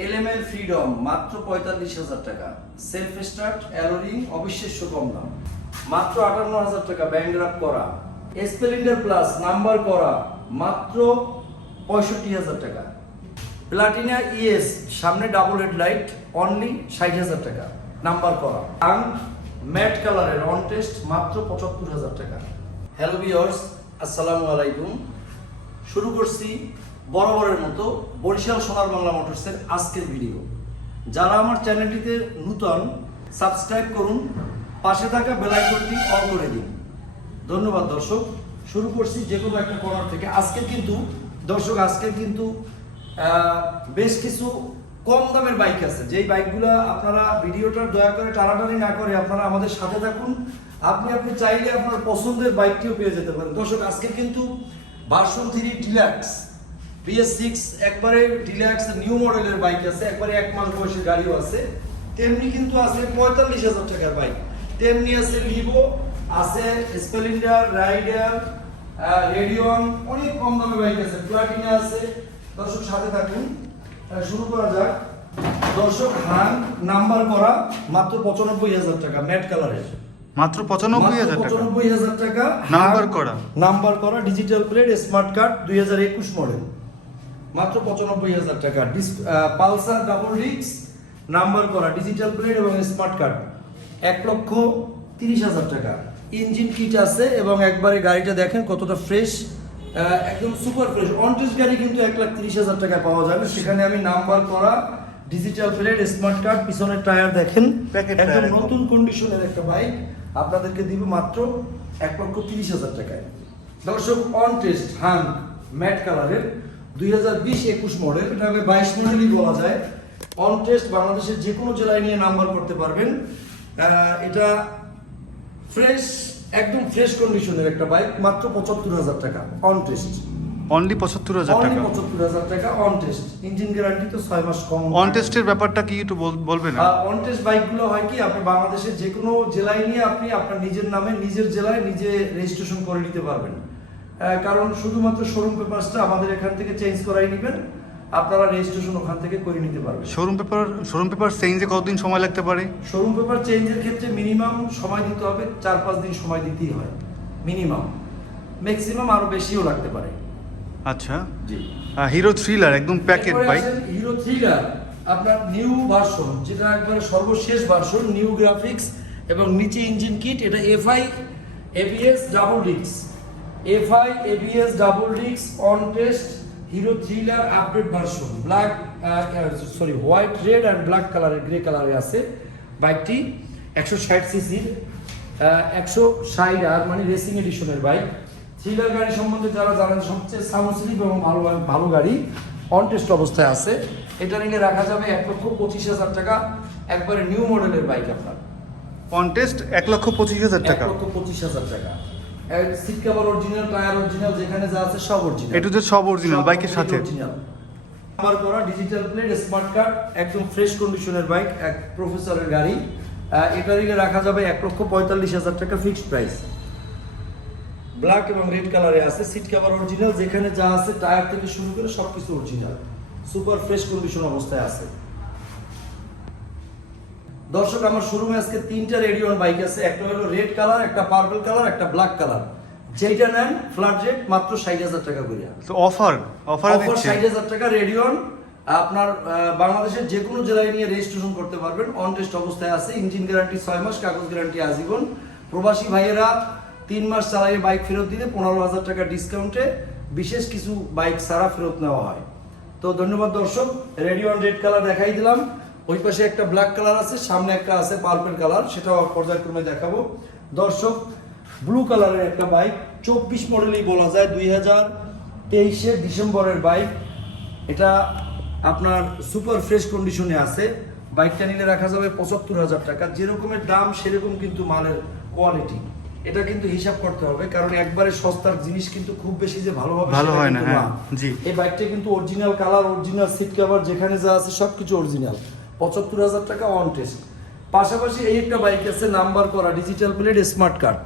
LML freedom মাত্র পঁয়তাল্লিশ হাজার টাকা। সেলফ স্টার্ট অ্যালোরিং অবিশ্বাস্য কম দাম। মাত্র আটান্ন হাজার টাকা ব্যাংগ্রাফ করা। স্পেলিন্ডার প্লাস নাম্বার করা। মাত্র পঁয়ষট্টি হাজার টাকা। প্লাটিনা ইএস সামনে ডাবল হেডলাইট অনলি ষাট হাজার টাকা। নাম্বার করা। আং ম্যাট কালারের অন টেস্ট মাত্র পঁচাত্তর হাজার টাকা। হ্যালো ভিওর্স আসসালামু আলাইকুম। শুরু করছি বরাবরের মতো বরিশাল সোনার বাংলা মোটরসের আজকের ভিডিও। যারা আমার চ্যানেলটিতে নূতন, সাবস্ক্রাইব করুন, পাশে থাকা বেলাইকনটি অন করে দিন। ধন্যবাদ দর্শক। শুরু করছি যে কোনো একটা কর্নার থেকে। আজকে কিন্তু, দর্শক, আজকে কিন্তু বেশ কিছু কম দামের বাইক আছে। যেই বাইকগুলো আপনারা ভিডিওটার দয়া করে টানাটানি না করে আপনারা আমাদের সাথে থাকুন। আপনি আপনি চাইলে আপনার পছন্দের বাইকটিও পেয়ে যেতে পারেন। দর্শক, আজকে কিন্তু version three deluxe BS six একবারে ডিলাক্স নিউ মডেলের বাইক আছে একবারে এক মাস বয়সের গাড়িও আছে। তেমনি কিন্তু আছে পঁয়তাল্লিশ হাজার টাকার বাইক তেমনি আছে লিভো আছে স্পেলিন্ডার রাইডার রেডিয়ন অনেক কম দামে বাইক আছে। প্লাটিনা আছে। দর্শক সাথে থাকুন। শুরু করা যাক। দর্শক হান নাম্বার করা মাত্র পঁচানব্বই হাজার টাকা ম্যাট কালারের মাত্র পঁচানব্বই হাজার টাকা। পঁচানব্বই হাজার টাকা। নাম্বার করা। নাম্বার করা ডিজিটাল প্লেট স্মার্ট কার্ড দুই হাজার একুশ মডেল মাত্র পঁচানব্বই হাজার টাকা। পালসার ডাবল ডিক্স নাম্বার করা ডিজিটাল প্লেট এবং স্মার্ট কার্ড এক লক্ষ তিরিশ হাজার টাকা। ইঞ্জিন কিট আছে এবং একবারে গাড়িটা দেখেন কতটা ফ্রেশ একদম সুপার ফ্রেশ অনটেস্ট গাড়ি কিন্তু এক লাখ তিরিশ হাজার টাকায় পাওয়া যাবে। সেখানে আমি নাম্বার করা ডিজিটাল প্লেট স্মার্ট কার্ড পিছনের টায়ার দেখেন। একদম একদম। নতুন কন্ডিশনের একটা বাইক আপনাদেরকে দিব মাত্র এক লক্ষ তিরিশ হাজার টাকায়। দর্শক অন টেস্ট হান ম্যাট কালারের দুই হাজার বিশ একুশ মডেল এটাকে বাইশ মডেলই বলা যায়। অন টেস্ট বাংলাদেশের যে কোনো জেলায় নিয়ে নাম্বার করতে পারবেন। এটা ফ্রেশ একদম ফ্রেশ কন্ডিশনের একটা বাইক মাত্র পঁচাত্তর হাজার টাকা অন টেস্ট অনলি পঁচাত্তর হাজার টাকা? পঁচাত্তর হাজার টাকা অন টেস্ট ইঞ্জিন গ্যারান্টি তো ছয় মাস কম। অন টেস্টের ব্যাপারটা কি একটু বলবেন? অন টেস্ট বাইকগুলো হয় কি আপনি বাংলাদেশের যে কোনো জেলায় নিয়ে আপনি আপনার নিজের নামে নিজের জেলায় নিজে রেজিস্ট্রেশন করে নিতে পারবেন। কারণ শুধুমাত্র শোরুম পেপারসটা আমাদের এখান থেকে চেঞ্জ করাই নেবেন। আপনারা রেজিস্ট্রেশন ওখান থেকে করে নিতে পারবেন। শোরুম পেপার শোরুম পেপার চেঞ্জে কতদিন সময় লাগতে পারে? শোরুম পেপার চেঞ্জের ক্ষেত্রে মিনিমাম সময় দিতে হবে চার পাঁচ দিন সময় দিতেই হয় মিনিমাম ম্যাক্সিমাম আরও বেশিও লাগতে পারে। আচ্ছা। জি। হিরো থ্রিলার একদম প্যাকেট বাইক হিরো থ্রিলার আপনার নিউ ভার্সন যেটা একবারে সর্বশেষ ভার্সন নিউ গ্রাফিক্স এবং নিচে ইঞ্জিন কিট এটা এফআই এবিএস ডাবল ডিক্স এফআই এবিএস ডাবল রিক্স on test Hero Thriller update version black sorry white red and black কালারের গ্রে কালারে আছে বাইকটি। একশো ষাট সিসির একশো ষাট আর মানে রেসিং এডিশনের বাইক। থ্রিলার গাড়ি সম্বন্ধে যারা জানেন সবচেয়ে সাউন্ড স্লিপ এবং ভালো ভালো গাড়ি অন টেস্ট অবস্থায় আছে। এটা নিলে রাখা যাবে এক লক্ষ পঁচিশ হাজার টাকা। একবারে নিউ মডেলের বাইক আপনার। অন টেস্ট এক লক্ষ পঁচিশ হাজার টাকা। এক লক্ষ পঁচিশ হাজার টাকা। Seat cover original tyre original যেখানে যা আছে সব অরিজিনাল এটু যে সব অরিজিনাল বাইকের সাথে। আমার করা ডিজিটাল প্লেট স্মার্ট কার্ড একদম ফ্রেশ কন্ডিশনের বাইক এক প্রফেসরের গাড়ি। এটা রাখা যাবে এক লক্ষ পঁয়তাল্লিশ হাজার টাকা ফিক্সড প্রাইস ব্ল্যাক এবং রেড কালারে আছে সিট কভার অরিজিনাল যেখানে যা আছে টায়ার থেকে শুরু করে সবকিছু অরিজিনাল সুপার ফ্রেশ কন্ডিশন অবস্থায় আছে। দর্শক আমার শোরুমে আজকে তিনটা রেডিওন বাইক আছে। একটা হলো রেড কালার একটা পার্পল কালার একটা ব্ল্যাক কালার যেটা নেন ফ্ল্যাট রেট মাত্র ষাট হাজার টাকা করে অফার অফার ষাট হাজার টাকা রেডিয়ন আপনার বাংলাদেশের যে কোনো জেলায় নিয়ে রেজিস্ট্রেশন করতে পারবেন। অন টেস্ট অবস্থায় আছে ইঞ্জিন গ্যারান্টি ছয় মাস কাগজ গ্যারান্টি আজীবন। প্রবাসী ভাইয়েরা তিন মাস চালাইয়ে বাইক ফেরত দিলে পনেরো হাজার টাকা ডিসকাউন্টে বিশেষ কিছু বাইক সারা ফেরত নেওয়া হয়। তো ধন্যবাদ দর্শক রেডিওন রেড কালার দেখাই দিলাম। ওই পাশে একটা ব্ল্যাক কালার আছে সামনে একটা আছে পার্পল কালার সেটাও পর্যায়ক্রমে দেখাবো। দর্শক ব্লু কালারের একটা বাইক চব্বিশ মডেলই বলা যায় দুই হাজার তেইশে ডিসেম্বরের বাইক এটা আপনার সুপার ফ্রেশ কন্ডিশনে আছে। বাইকটা নিলে রাখা যাবে পঁচাত্তর হাজার টাকা। যেরকমের দাম সেরকম কিন্তু মালের কোয়ালিটি এটা কিন্তু হিসাব করতে হবে কারণ একবারে সস্তার জিনিস কিন্তু খুব বেশি যে ভালোভাবে ভালো হয় না, হ্যাঁ, জি। এই বাইকটা কিন্তু original colour original seat cover যেখানে যা আছে সব কিছু অরিজিনাল পঁচাত্তর হাজার টাকা অন টেস্ট পাশাপাশি এই একটা বাইক আছে নাম্বার করা digital plate smart card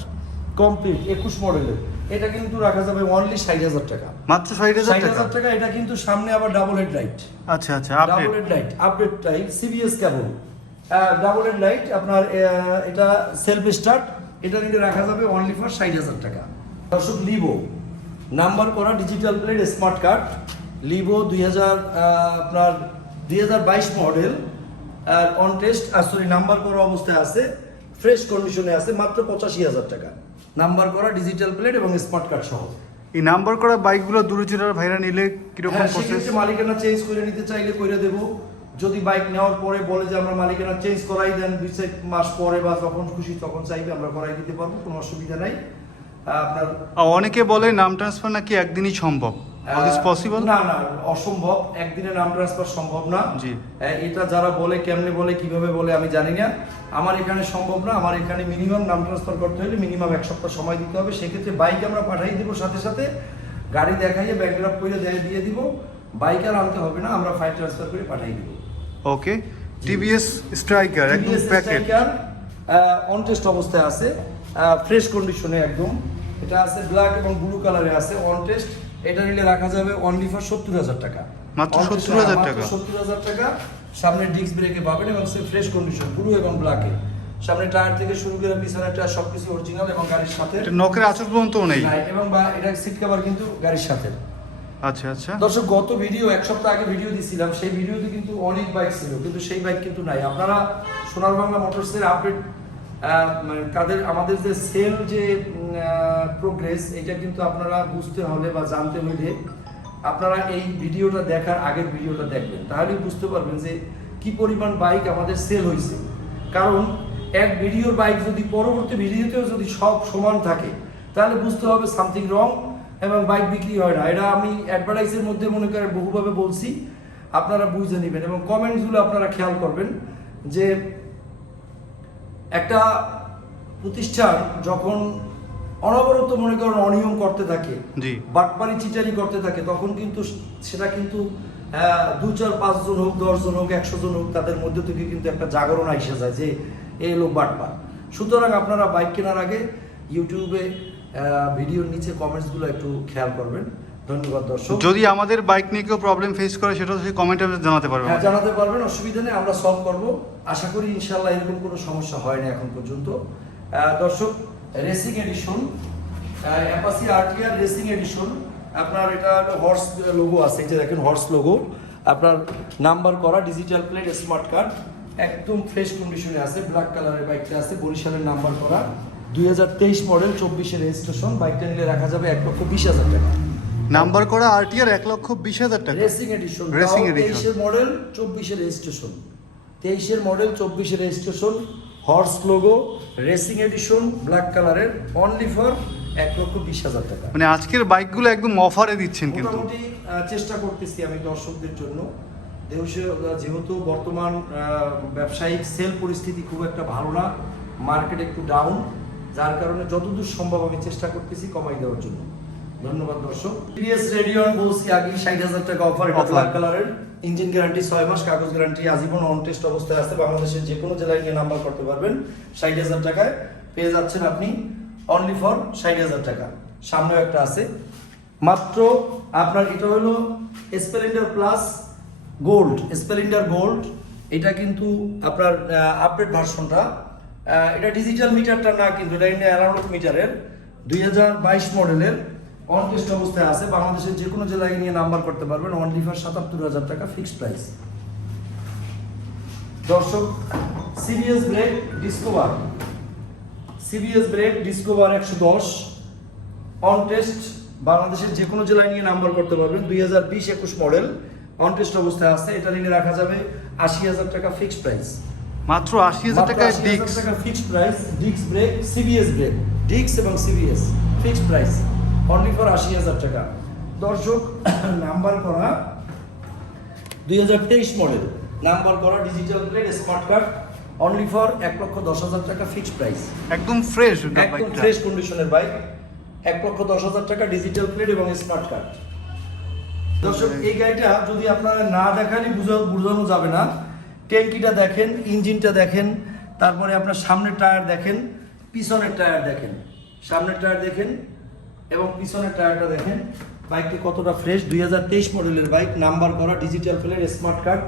complete একুশ মডেলের এটা কিন্তু রাখা যাবে অনলি ষাট হাজার টাকা। মাত্র ষাট হাজার টাকা? হাজার টাকা এটা কিন্তু সামনে আবার ডাবল হেড লাইট আচ্ছা আচ্ছা double head light update light CBS কেবল ডাবল হেড লাইট আপনার এটা সেলফ স্টার্ট এটা কিন্তু রাখা যাবে অনলি ফর ষাট হাজার টাকা। দর্শক লিভো নাম্বার করা digital plate smart card Livo দুই হাজার আপনার দুই হাজার বাইশ model on test sorry number করা অবস্থায় আছে ফ্রেশ কন্ডিশনে আছে মাত্র পঁচাশি হাজার টাকা। নাম্বার করা ডিজিটাল প্লেট এবং স্মার্ট কার্ড সহ। এই নাম্বার করা বাইকগুলো দূরে জেলার ভাইরা নিলে কীরকম হ্যাঁ প্রসেস মালিকানা চেঞ্জ করে নিতে চাইলে করে দেবো। যদি বাইক নেওয়ার পরে বলে যে আমরা মালিকানা চেঞ্জ করাই দেন দুই চার মাস পরে বা যখন খুশি তখন চাইবে আমরা করাই দিতে পারব কোনো অসুবিধা নাই। আপনার অনেকে বলে নাম ট্রান্সফার নাকি একদিনই সম্ভব। পসিবল না না অসম্ভব। একদিনে নাম ট্রান্সফার সম্ভব না। জি। এটা যারা বলে কেমনে বলে কীভাবে বলে আমি জানি না। আমার এখানে সম্ভব না। আমার এখানে মিনিমাম নাম ট্রান্সফার করতে হলে মিনিমাম এক সপ্তাহ সময় দিতে হবে। সেক্ষেত্রে বাইক আমরা পাঠাই দিব সাথে সাথে। গাড়ি দেখাইয়ে ব্যাক ড্রপ করে দিয়ে দিয়ে দিব। বাইক আর আনতে হবে না। আমরা ফাইল ট্রান্সফার করে পাঠাই দিব। ওকে টিভিএস স্ট্রাইকার একদম প্যাকেট অন টেস্ট অবস্থায় আছে। ফ্রেশ কন্ডিশনে একদম। এটা আছে ব্ল্যাক এবং ব্লু কালারে আছে। অন টেস্ট এটা নিলে রাখা যাবে অনলি ফর সত্তর হাজার টাকা। মাত্র 70,000 হ্যাঁ, টাকা। সত্তর হাজার টাকা। সামনে ডিস্ক ব্রেকে পাবেন এবং সে ফ্রেশ কন্ডিশন ব্লু এবং ব্ল্যাকে সামনে টায়ার থেকে শুরু করে পিছনের টায়ার সবকিছু অরিজিনাল এবং গাড়ির সাথে। নখের আচর পর্যন্ত নেই। নাই, এবং বা এটা সিট কভার কিন্তু গাড়ির সাথে। আচ্ছা আচ্ছা। দর্শক গত ভিডিও এক সপ্তাহ আগে ভিডিও দিছিলাম সেই ভিডিওতে কিন্তু অনেক বাইক ছিল কিন্তু সেই বাইক কিন্তু নাই। আপনারা সোনার বাংলা মোটরসের আপডেট মানে তাদের আমাদের যে সেল যে প্রোগ্রেস এটা কিন্তু আপনারা বুঝতে হলে বা জানতে হলে আপনারা এই ভিডিওটা দেখার আগের ভিডিওটা দেখবেন। তাহলেই বুঝতে পারবেন যে কি পরিমাণ বাইক আমাদের সেল হয়েছে কারণ এক ভিডিওর বাইক যদি পরবর্তী ভিডিওতেও যদি সব সমান থাকে, তাহলে বুঝতে হবে সামথিং রং এবং বাইক বিক্রি হয় না। এটা আমি অ্যাডভার্টাইজের মধ্যে মনে করেন বহুভাবে বলছি, আপনারা বুঝে নেবেন এবং কমেন্টসগুলো আপনারা খেয়াল করবেন যে একটা প্রতিষ্ঠান যখন অনবরত মনে করেন অনিয়ম করতে থাকে জি। বাটপারি চিটারি করতে থাকে তখন কিন্তু সেটা কিন্তু দু চার পাঁচজন হোক দশজন হোক একশো জন হোক তাদের মধ্যে থেকে কিন্তু একটা জাগরণ এসে যায় যে এই লোক বাটপার। সুতরাং আপনারা বাইক কেনার আগে ইউটিউবে ভিডিওর নিচে কমেন্টসগুলো একটু খেয়াল করবেন। ধন্যবাদ দর্শক। যদি আমাদের বাইক নিয়ে কেউ প্রবলেম ফেস করে সেটা সেই কমেন্টে জানাতে পারবে হ্যাঁ জানাতে পারবেন অসুবিধা নেই আমরা সলভ করব। আশা করি ইনশাল্লাহ এরকম কোনো সমস্যা হয় না এখন পর্যন্ত। দর্শক racing edition Apache RTR racing edition আপনার এটা হর্স লোগো আছে এই যে দেখেন হর্স লোগো আপনার নাম্বার করা ডিজিটাল প্লেট স্মার্ট কার্ড একদম ফ্রেশ কন্ডিশনে আছে ব্ল্যাক কালারের বাইকটা আছে বরিশালের নাম্বার করা। দুই হাজার তেইশ মডেল চব্বিশের রেজিস্ট্রেশন বাইকটা নিলে রাখা যাবে এক লক্ষ বিশ হাজার টাকা। নাম্বার করা আরটিআর এক লক্ষ বিশ হাজার টাকা। Racing edition racing. তেইশের মডেল চব্বিশের রেজিস্ট্রেশন তেইশের মডেল চব্বিশের registration horse logo racing edition black কালারের অনলি ফর এক লক্ষ বিশ হাজার টাকা। মানে আজকের বাইকগুলো একদম অফারে দিচ্ছেন কিন্তু। মোটামুটি আহ, চেষ্টা করতেছি আমি দর্শকদের জন্য। দেশে- যেহেতু বর্তমান আহ, ব্যবসায়িক সেল পরিস্থিতি খুব একটা ভালো না মার্কেট একটু ডাউন যার কারণে যতদূর সম্ভব আমি চেষ্টা করতেছি কমাই দেওয়ার জন্য। ধন্যবাদ দর্শক। টিভিএস রেডিয়ন বলছি আগে ষাট হাজার টাকা অফার এটা ব্ল্যাক কালারের ইঞ্জিন গ্যারান্টি ছয় মাস কাগজ গ্যারান্টি আজীবন অন টেস্ট অবস্থায় আছে। বাংলাদেশের যে কোনো জেলায় নিয়ে নাম্বার করতে পারবেন। ষাট হাজার টাকায় পেয়ে যাচ্ছেন আপনি অনলি ফর ষাট হাজার টাকা। সামনেও একটা আছে। মাত্র আপনার এটা হলো Splendor plus gold Splendor gold এটা কিন্তু আপনার আপডেট ভার্সনটা এটা ডিজিটাল মিটারটা না কিন্তু এটা অ্যানালগ মিটারের দুই হাজার বাইশ মডেলের অন টেস্ট অবস্থায় আছে বাংলাদেশের যে কোনো জেলায় নিয়ে নাম্বার করতে পারবেন অনলি ফর সাতাত্তর হাজার টাকা ফিক্সড প্রাইস দর্শক CBS brake Discover CBS brake Discover একশো দশ অন টেস্ট বাংলাদেশের যে কোনো জেলায় নিয়ে নাম্বার করতে পারবেন দুই হাজার বিশ একুশ মডেল অন টেস্ট অবস্থায় আছে এটা নিয়ে রাখা যাবে আশি হাজার টাকা ফিক্সড প্রাইস মাত্র আশি হাজার ডিক্স টাকা ফিক্সড প্রাইস ডিক্স ব্রেক সিবিএস ব্রেক ডিক্স এবং CBS fixed price only for আশি হাজার টাকা। দর্শক নাম্বার করা দুই হাজার তেইশ মডেল নাম্বার করা digital plate smart card only for এক লক্ষ দশ হাজার টাকা ফিক্সড প্রাইস একদম ফ্রেশ একদম ফ্রেশ কন্ডিশনের বাইক এক লক্ষ দশ হাজার টাকা ডিজিটাল প্লেট এবং স্মার্ট কার্ড দর্শক এই গাড়িটা যদি আপনারা না বুঝা বোঝানো যাবে না। ট্যাঙ্কিটা দেখেন ইঞ্জিনটা দেখেন তারপরে আপনার সামনের টায়ার দেখেন পিছনের টায়ার দেখেন। সামনের টায়ার দেখেন এবং পিছনের টায়ারটা দেখেন, বাইকটি কতটা ফ্রেশ দুই হাজার তেইশ মডেলের বাইক, নাম্বার করা digital plate smart card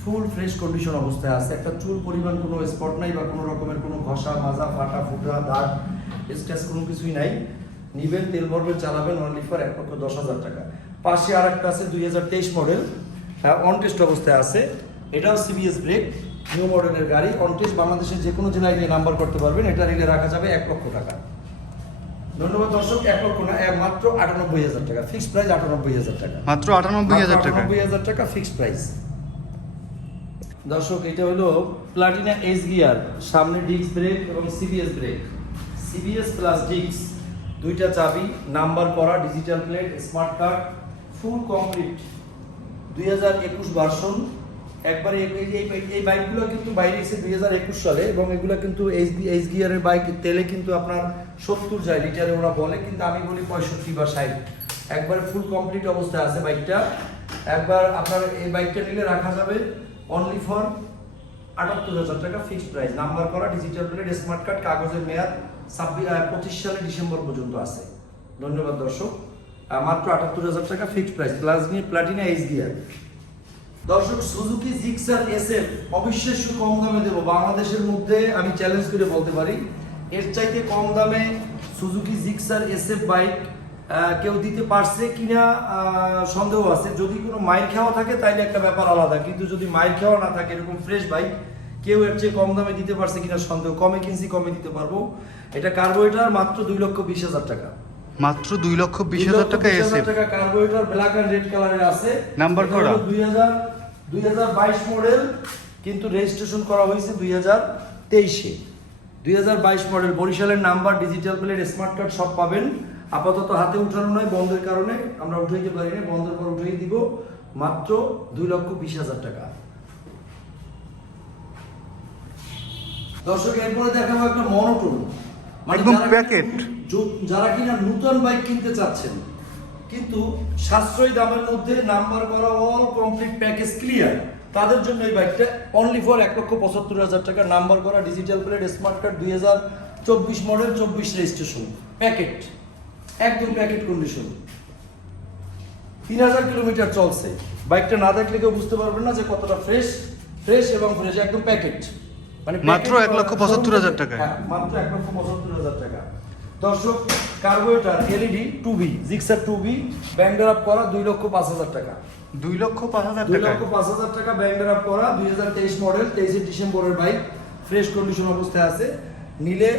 full fresh condition অবস্থায় আছে। একটা চুল পরিমাণ কোনো স্পট নাই বা কোনো রকমের কোনো ঘষা, মাজা, ফাটা, ফুটা, দাগ স্ক্র্যাচ কোনো কিছুই নাই। নিবেন, তেল ভরবেন, চালাবেন অনলি ফর এক লক্ষ দশ হাজার টাকা। পাশে আর একটা আছে, দুই হাজার তেইশ মডেল। অন টেস্ট অবস্থায় আছে। এটাও সিবিএস ব্রেক নিউ মডেলের গাড়ি। অন টেস্ট বাংলাদেশের যে কোনো জেলায় নিয়ে নাম্বার করতে পারবেন। এটা রিলে রাখা যাবে এক লক্ষ টাকা। ধন্যবাদ দর্শক এক লক্ষ না মাত্র আটানব্বই হাজার টাকা। ফিক্সড প্রাইস আটানব্বই হাজার টাকা। মাত্র আটানব্বই হাজার টাকা। আটানব্বই হাজার টাকা ফিক্সড প্রাইস দর্শক এটা হলো প্লাটিনা এস গিয়ার সামনে ডিস্ক ব্রেক এবং CBS brake CBS plus disc দুইটা চাবি নাম্বার করা digital plate smart card full complete দুই হাজার একুশ ভার্সন একবারে এই- বাইকগুলো কিন্তু বাইরে এসে দুই হাজার একুশ সালে এবং এগুলো কিন্তু এইচ গিয়ারের বাইক, তেলে কিন্তু আপনার সত্তর যায় লিটারে ওরা বলে, কিন্তু আমি বলি পঁয়ষট্টি বা ষাট। ফুল কমপ্লিট অবস্থায় আছে বাইকটা। একবার আপনার এই বাইকটা নিলে রাখা যাবে অনলি ফর আটাত্তর হাজার টাকা ফিক্সড প্রাইস নাম্বার করা ডিজিটাল প্লেট স্মার্ট কার্ড কাগজের মেয়াদ ছাব্বিশ পঁচিশ সালে ডিসেম্বর পর্যন্ত আছে। ধন্যবাদ দর্শক। মাত্র আটাত্তর হাজার টাকা ফিক্সড প্রাইস প্লাস নিয়ে প্লাটিনা এইচ গিয়ার। দর্শক, সুজুকি জিক্সার এসএফ অবিশ্বাস্য কম দামে দেবো। বাংলাদেশের মধ্যে আমি চ্যালেঞ্জ করে বলতে পারি, এর চাইতে কম দামে সুজুকি জিক্সার এসএফ বাইক কেউ দিতে পারছে কিনা সন্দেহ আছে। যদি কোনো মাইল খাওয়া থাকে, তাইলে একটা ব্যাপার আলাদা। কিন্তু যদি মাইল খাওয়া না থাকে, এরকম ফ্রেশ বাইক কেউ এর চেয়ে কম দামে দিতে পারছে কিনা সন্দেহ। কমে কিনছি, কমে দিতে পারব। এটা কার্বোরেটার মাত্র দুই লক্ষ বিশ হাজার টাকা। মাত্র দুই লক্ষ বিশ হাজার টাকা এসে টাকা কার্বোরেটর ব্ল্যাক এন্ড রেড কালারের আছে। নাম্বার করা? হলো 2000 2022 মডেল কিন্তু রেজিস্ট্রেশন করা হয়েছে 2023 এ 2022 মডেল বরিশালের number digital plate smart card সব পাবেন। আপাতত হাতে উঠানো নয় বন্ধের কারণে আমরা উঠাইতে পারি না বন্ধের পর উঠাই দিব। মাত্র দুই লক্ষ বিশ হাজার টাকা। দর্শক এরপরে দেখাবো একটা মনোটন একদম packet। যারা কিনা নতুন বাইক কিনতে চাচ্ছেন কিন্তু সাশ্রয়ী দামের মধ্যে নাম্বার করা অল কমপ্লিট প্যাকেজ ক্লিয়ার তাদের জন্য এই বাইকটা অনলি ফর এক লক্ষ পঁচাত্তর হাজার টাকা। নাম্বার করা ডিজিটাল প্লেট স্মার্ট কার্ড দুই হাজার চব্বিশ মডেল চব্বিশ রেজিস্ট্রেশন প্যাকেট একদম প্যাকেট কন্ডিশন তিন হাজার কিলোমিটার চলছে। বাইকটা না দেখলে কেউ বুঝতে পারবেন না যে কতটা ফ্রেশ ফ্রেশ এবং ফ্রেশ একদম প্যাকেট মানে মাত্র এক লক্ষ পঁচাত্তর হাজার টাকায়। হ্যাঁ, মাত্র এক লক্ষ পঁচাত্তর হাজার টাকা। দর্শক carburettor LED two B Gixxer two B করা দুই লক্ষ পাঁচ হাজার টাকা। দুই লক্ষ পাঁচ হাজার দুই লক্ষ পাঁচ হাজার টাকা করা দুই হাজার তেইশ মডেল তেইশে ডিসেম্বরের বাইক ফ্রেশ কন্ডিশন অবস্থায় আছে। নিলে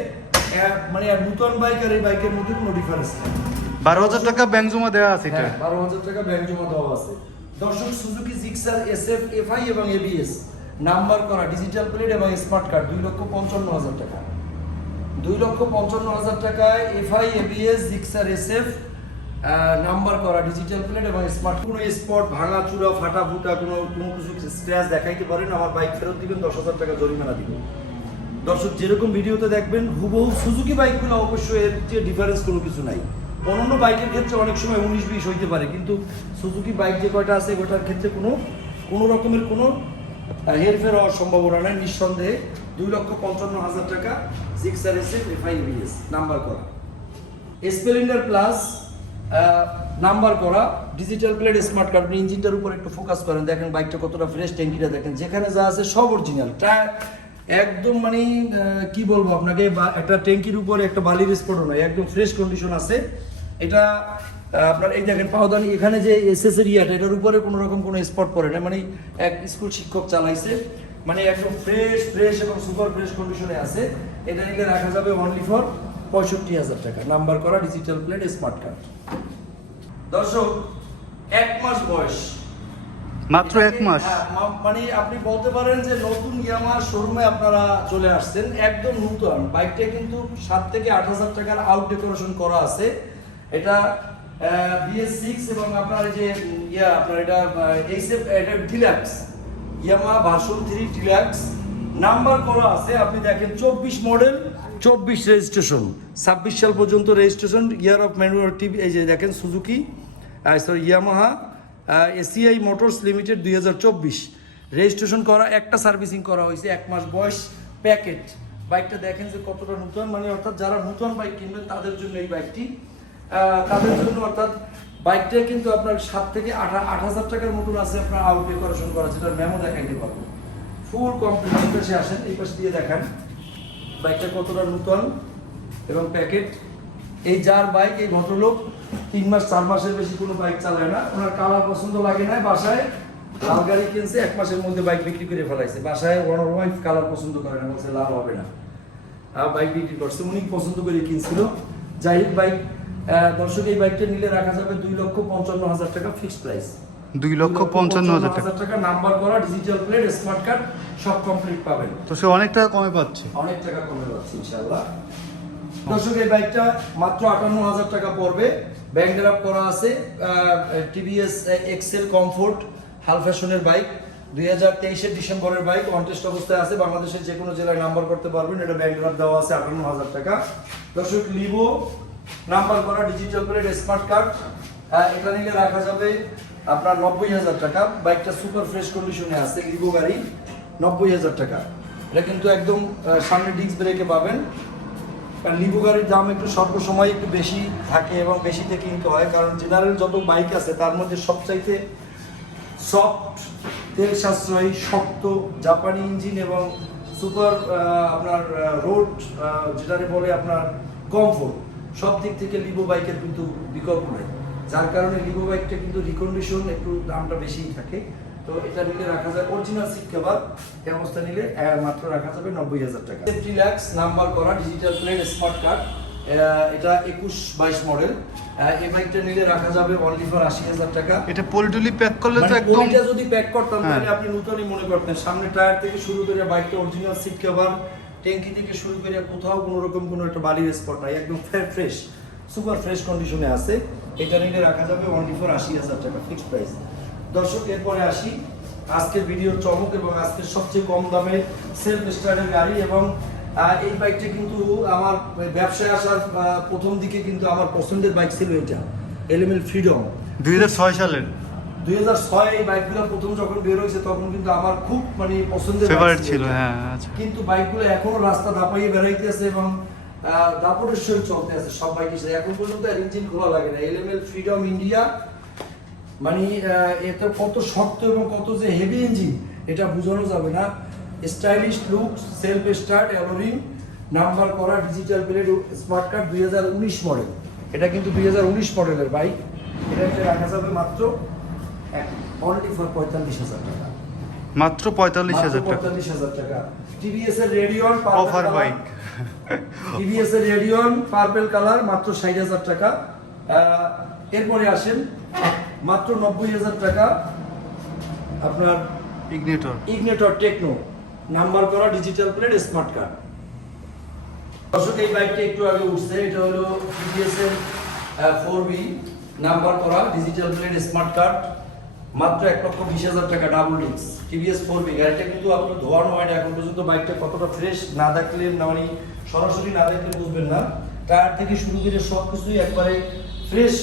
মানে নতুন বাইক আর এই বাইকের মধ্যে কোনো ডিফারেন্স নেই। বারো হাজার টাকা ব্যাংক জমা দেওয়া আছে এটা। হ্যাঁ, বারো হাজার টাকা ব্যাংক জমা দেওয়া আছে। দর্শক সুজুকি জিক্সার এসএফ এফআই এবং এবিএস নাম্বার করা ডিজিটাল প্লেট এবং স্মার্ট কার্ড দুই লক্ষ পঞ্চান্ন হাজার টাকা। দুই লক্ষ পঞ্চান্ন হাজার টাকায় FI ABS Gixxer SF number করা ডিজিটাল প্লেট এবং স্মার্ট কোনো স্পট ভাঙা চূড়া ফাটা, ফুটা, কোনো কোনো কিছু স্ক্র্যাচ দেখাইতে পারেন, আমার বাইক ফেরত দিবেন, দশ হাজার টাকা জরিমানা দিবেন। দর্শক, যেরকম ভিডিওতে দেখবেন, হুবহু সুজুকি বাইকগুলো অবশ্যই এর যে ডিফারেন্স কোনো কিছু নাই। অন্যান্য বাইকের ক্ষেত্রে অনেক সময় উনিশ, বিশ হইতে পারে, কিন্তু সুজুকি বাইক যে কয়টা আছে ওটার ক্ষেত্রে কোনো কোনো রকমের কোনো হেরফের হওয়ার সম্ভাবনা নেই, নিঃসন্দেহে দুই লক্ষ পঞ্চান্ন হাজার টাকা সিক্স আর S F F BS number করা। স্পেলেন্ডার প্লাস নাম্বার করা। ডিজিটাল প্লেট স্মার্ট কার্ড আপনি ইঞ্জিনটার উপর একটু ফোকাস করেন, দেখেন বাইকটা কতটা ফ্রেশ ট্যাঙ্কিটা দেখেন। যেখানে যা আছে সব অরিজিনাল টায়ার একদম মানে কি বলব আপনাকে একটা ট্যাঙ্কির উপরে একটা বালির স্পটও নয় একদম ফ্রেশ কন্ডিশন আছে। এটা আপনার এই দেখেন পাওদানি এখানে যে এসএস এর ইয়াটা এটার উপরে কোনো রকম কোনো স্পট পড়ে না। মানে এক স্কুল শিক্ষক চালাইছে মানে একদম ফ্রেশ ফ্রেশ এবং সুপার ফ্রেশ কন্ডিশনে আছে। এটা নিলে রাখা যাবে অনলি ফর পঁয়ষট্টি হাজার টাকা। নাম্বার করা ডিজিটাল প্লেট স্মার্ট কার্ড দর্শক এক মাস বয়স। মাত্র এক মাস? হ্যাঁ, মানে আপনি বলতে পারেন যে নতুন ইয়ামা শোরুমে আপনারা চলে আসছেন। একদম নতুন। বাইকটা কিন্তু সাত থেকে আট হাজার টাকার আউট ডেকোরেশন করা আছে। এটা বিএস সিক্স এবং আপনার যে ইয়া, আপনার এটা এইসএফ এটা deluxe Yamaha version three deluxe number করা আছে, আপনি দেখেন, চব্বিশ মডেল চব্বিশ রেজিস্ট্রেশন ছাব্বিশ সাল পর্যন্ত registration year of manual TV এই যে দেখেন Suzuki sorry Yamaha ACI motors limited দুই হাজার চব্বিশ। রেজিস্ট্রেশন করা, একটা সার্ভিসিং করা হয়েছে, এক মাস বয়স প্যাকেট বাইকটা দেখেন যে কতটা নতুন মানে অর্থাৎ যারা নতুন বাইক কিনবেন, তাদের জন্য এই বাইকটি তাদের জন্য অর্থাৎ বাইকটা কিন্তু আপনার সাত থেকে আট আট হাজার টাকার মতন আছে আপনার আউট ডেকোরেশন করা সেটার মেমো দেখাইতে পারব। ফুল কমপ্লিট এই পাশে আসেন, এই পাশে দিয়ে দেখান বাইকটা কতটা নূতন এবং প্যাকেট এই যার বাইক এই ভদ্রলোক তিন মাস, চার মাসের বেশি কোনো বাইক চালায় না। ওনার কালার পছন্দ লাগে না, বাসায় লাল গাড়ি কিনছে, এক মাসের মধ্যে বাইক বিক্রি করে ফেলাইছে। বাসায় ওনার ওয়াইফ কালার পছন্দ করে না, বলছে লাল হবে না। বাইক বিক্রি করছে, উনি পছন্দ করে কিনছিল। যাই হোক বাইক দর্শক এই বাইকটা নিলে রাখা যাবে দুই লক্ষ পঞ্চান্ন হাজার টাকা ফিক্সড প্রাইস দুই লক্ষ পঞ্চান্ন হাজার টাকা নাম্বার করা ডিজিটাল প্লেট স্মার্ট কার্ড সব কমপ্লিট পাবেন। তো সে অনেক টাকা কমে পাচ্ছে। অনেক টাকা কমে ইনশাআল্লাহ। দর্শক এই বাইকটা মাত্র আটান্ন হাজার টাকা পড়বে। ব্যাংক ড্রাফট করা আছে টিভিএস এক্সেল কমফোর্ট হাল ফ্যাশনের বাইক। দুই হাজার তেইশের ডিসেম্বরের বাইক অনটেস্ট অবস্থায় আছে। বাংলাদেশের যে কোনো জেলায় নাম্বার করতে পারবেন। এটা ব্যাংক ড্রাফট দেওয়া আছে আটান্ন হাজার টাকা। দর্শক লিভো নাম্বার করা ডিজিটাল প্লেট স্মার্ট কার্ড এটা নিলে রাখা যাবে আপনার নব্বই হাজার টাকা। বাইকটা সুপার ফ্রেশ কন্ডিশনে আছে লিভো গাড়ি, নব্বই হাজার টাকা। এটা কিন্তু একদম সামনে ডিস্ক ব্রেকে পাবেন। কারণ লিবু গাড়ির দাম একটু স্বল্প সময় একটু বেশি থাকে এবং বেশিতে কিনতে হয়, কারণ জেনারেল যত বাইক আছে, তার মধ্যে সবচাইতে সফট তেল সাশ্রয়ী, শক্ত জাপানি ইঞ্জিন এবং সুপার আপনার রোড যেটাকে বলে আপনার কমফোর্ট সব দিক থেকে লিবো বাইকের কিন্তু বিকল্প নেই। যার কারণে লিবো বাইকটা কিন্তু রিকন্ডিশন একটু দামটা বেশিই থাকে। তো এটা নিলে রাখা যায় অরিজিনাল সিট কভার এই অবস্থা নিলে মাত্র রাখা যাবে নব্বই হাজার টাকা। সেফটি ল্যাক্স নাম্বার করা ডিজিটাল প্লেট স্মার্ট কার্ড এটা একুশ বাইশ মডেল এই বাইকটা নিলে রাখা যাবে অনলি ফর আশি হাজার টাকা। এটা পোলটুলি প্যাক করলে তো মানে একদম যদি প্যাক করতাম হ্যাঁ। তাহলে আপনি নতুনই মনে করতেন। সামনে টায়ার থেকে শুরু করে বাইকটা অরিজিনাল সিট কভার ট্যাঙ্কি থেকে শুরু করে কোথাও কোনো রকম কোনো একটা বালির স্পট নাই, একদম ফ্রেশ সুপার ফ্রেশ কন্ডিশনে আছে। এটা নিলে রাখা যাবে অনলি ফর আশি হাজার টাকা ফিক্সড প্রাইস দর্শক, এরপরে আসি। আজকের ভিডিওর চমক এবং আজকের সবচেয়ে কম দামে সেলফ স্টার্টের গাড়ি এবং এই বাইকটা কিন্তু আমার ব্যবসায় আসার প্রথম দিকে কিন্তু আমার পছন্দের বাইক ছিল এটা এলিমেন্ট ফ্রিডম দুই হাজার ছয় সালের। দুই হাজার ছয় এই বাইকগুলো প্রথম যখন বের হয়েছে তখন কিন্তু আমার খুব মানে পছন্দের ফেভারিট ছিল হ্যাঁ আচ্ছা। কিন্তু বাইকগুলো এখনও রাস্তা দাপাইয়ে বেড়াইতেছে এবং দাপটের সহিত চলতে আছে সব বাইকের সাথে এখন পর্যন্ত আর ইঞ্জিন খোলা লাগে না। এলএমএল ফ্রিডম ইন্ডিয়া মানে এতে কত শক্ত এবং কত যে হেভি ইঞ্জিন এটা বোঝানো যাবে না। স্টাইলিশ লুক সেলফ স্টার্ট অ্যালোরিং নাম্বার করা ডিজিটাল প্লেট স্মার্ট কার্ড দুই হাজার উনিশ মডেল এটা কিন্তু দুই হাজার উনিশ মডেলের বাইক। এটা রাখা যাবে মাত্র অনলি ফর পঁয়তাল্লিশ হাজার টাকা। মাত্র পঁয়তাল্লিশ হাজার টাকা। পঁয়তাল্লিশ হাজার টাকা। টিভিএস এর রেডিয়ন অফার বাইক টিভিএস এর রেডিয়ন পার্পেল কালার মাত্র ষাট হাজার টাকা। এরপরে আসেন মাত্র নব্বই হাজার টাকা। আপনার ইগনেটর ইগনেটর টেকনো নাম্বার করা ডিজিটাল প্লেট স্মার্ট কার্ড দর্শক এই বাইকটা একটু আগে উঠছে। এটা হলো টিভিএস এর ফোর বি নাম্বার করা ডিজিটাল প্লেট স্মার্ট কার্ড মাত্র এক লক্ষ বিশ হাজার টাকা ডাবল ডিক্স টিভিএস ফোর বি গাড়িটা কিন্তু আপনার ধোয়ানো হয় না, এখন পর্যন্ত বাইকটা কতটা ফ্রেশ না দেখলে না মানে সরাসরি না দেখলে বুঝবেন না। টায়ার থেকে শুরু করে সব কিছুই একবারে ফ্রেশ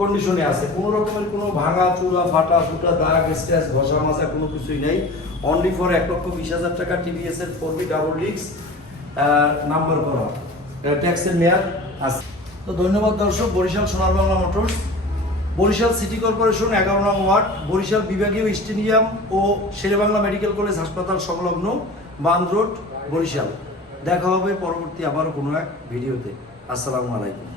কন্ডিশনে আছে। কোনো রকমের কোনো ভাঙা চূড়া ফাটা, ফুটা, দাগ স্ক্র্যাচ ঘষা, মাজা কোনো কিছুই নেই। অনলি ফর এক লক্ষ বিশ হাজার টাকা টিভিএস এর ফোর বি ডাবল ডিক্স নাম্বার করা। ট্যাক্সের মেয়াদ আছে। তো ধন্যবাদ দর্শক, Barishal Sonar Bangla motors. Barishal city corporation এগারো নং ওয়ার্ড, বরিশাল বিভাগীয় স্টেডিয়াম ও শেরেবাংলা মেডিকেল কলেজ হাসপাতাল সংলগ্ন বান্দরোড বরিশাল। দেখা হবে পরবর্তী আবারও কোনো এক ভিডিওতে। আসসালামু আলাইকুম।